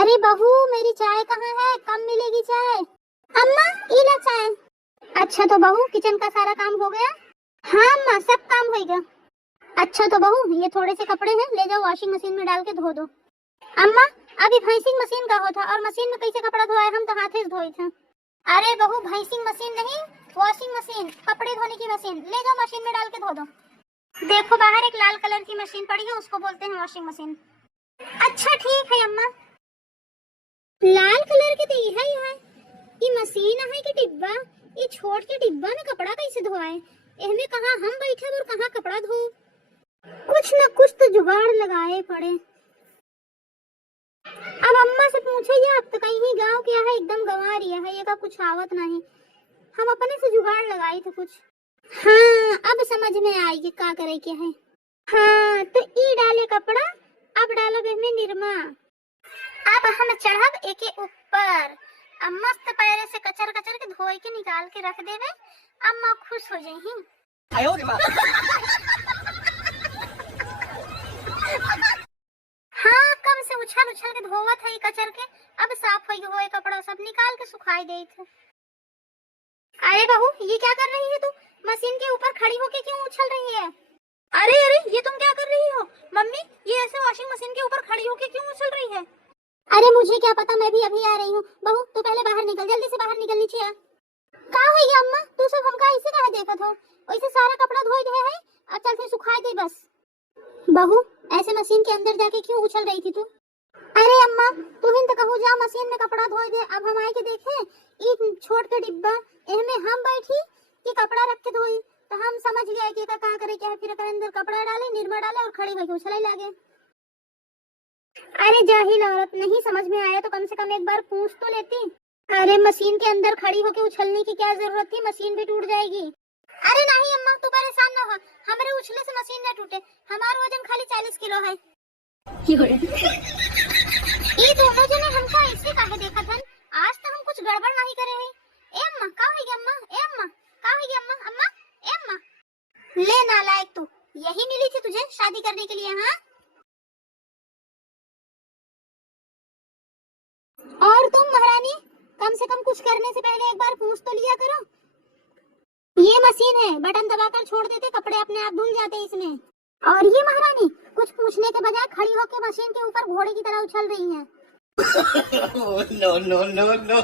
अरे बहू, मेरी चाय कहाँ है? कब मिलेगी चाय? अम्मा, ये ला चाय। अच्छा तो बहू, किचन का सारा काम हो गया? हाँ अम्मा, सब काम हो गया। अच्छा तो बहू, ये थोड़े से कपड़े हैं, ले जाओ वॉशिंग मशीन में डाल के धो दो। अम्मा, अभी भैंसिंग मशीन का होता और मशीन में कैसे कपड़ा धोए? हम तो हाथे से धोए थे। अरे बहू, भैंसिंग मशीन नहीं, वॉशिंग मशीन, कपड़े धोने की मशीन। ले जाओ मशीन में डाल के धो दो। देखो बाहर एक लाल कलर की मशीन पड़ी है, उसको बोलते हैं वॉशिंग मशीन। अच्छा ठीक है अम्मा। लाल कलर के तो यही है। ये मशीन है कि डिब्बा? ये छोड़ के डिब्बा में कपड़ा कैसे धोआए? इसमें कहाँ हम बैठे और कहाँ कपड़ा धो? कुछ न कुछ तो जुगाड़ लगाए पड़े। अब अम्मा से पूछे, ये अब तो कहीं गांव क्या है, एकदम गंवा रही है, ये का कुछ आवत नहीं। हम अपने से जुगाड़ लगाए थे कुछ। हाँ, अब समझ में आएगी क्या करे क्या है। हाँ तो ई डाले कपड़ा, अब डालो इसमें निरमा। अब हम चढ़ब एके ऊपर, अब मस्त पैरे से कचर कचर के धोई के निकाल के रख देवे। अम्मा खुश हो जाएगी। हाँ, कम से उछल उछल के धोवत है कचर के, अब साफ हो कपड़ा सब निकाल के सुखाई दे थे। अरे बहू, ये क्या कर रही है तू? मशीन के ऊपर खड़ी होके क्यों उछल रही है? अरे अरे, ये तुम क्या कर रही हो? मम्मी, ये ऐसे वॉशिंग मशीन के ऊपर खड़ी होके क्यों उछल रही है? अरे मुझे क्या पता, मैं भी अभी आ रही हूँ। बहू तू पहले बाहर निकल, जल्दी से बाहर निकल। नीचे आ। का है ये अम्मा? तू सब हमका ऐसे कहा देखत हो? वैसे सारा कपड़ा धोई दे है, अब चल से सुखा दे बस। बहू, ऐसे मशीन के अंदर जाके क्यों उछल रही थी तू? अरे अम्मा, तू हिंद कहू जा मशीन में कपड़ा धोई दे। अब हम आए के देखे ई छोड़ के डिब्बा, इनमें हम बैठी कि कपड़ा रख के धोई, तो हम समझ गए कि का करे क्या है। फिर अंदर कपड़ा डाले, निरमा डाले और खड़ी होके उछलने लगे। अरे जाहिल औरत, नहीं समझ में आया तो कम से कम एक बार पूछ तो लेती। अरे मशीन के अंदर खड़ी होके उछलने की क्या जरूरत थी? मशीन भी टूट जाएगी। अरे नहीं अम्मा, तू परेशान ना हो, हमारे उछले से मशीन न टूटे। हमारा वजन खाली 40 किलो है। ये दोनों जने हमका ऐसे काहे देखा था? आज तो हम कुछ गड़बड़ नहीं करे हैं। ए अम्मा, का है अम्मा? ए अम्मा, का है अम्मा? अम्मा, ए अम्मा। ले नालायक तू, यही मिली थी तुझे शादी करने के लिए? हाँ, और तुम महारानी, कम से कम कुछ करने से पहले एक बार पूछ तो लिया करो। ये मशीन है, बटन दबाकर छोड़ देते, कपड़े अपने आप धुल जाते इसमें। और ये महारानी कुछ पूछने के बजाय खड़ी होकर मशीन के ऊपर घोड़े की तरह उछल रही हैं। No, no, no, no.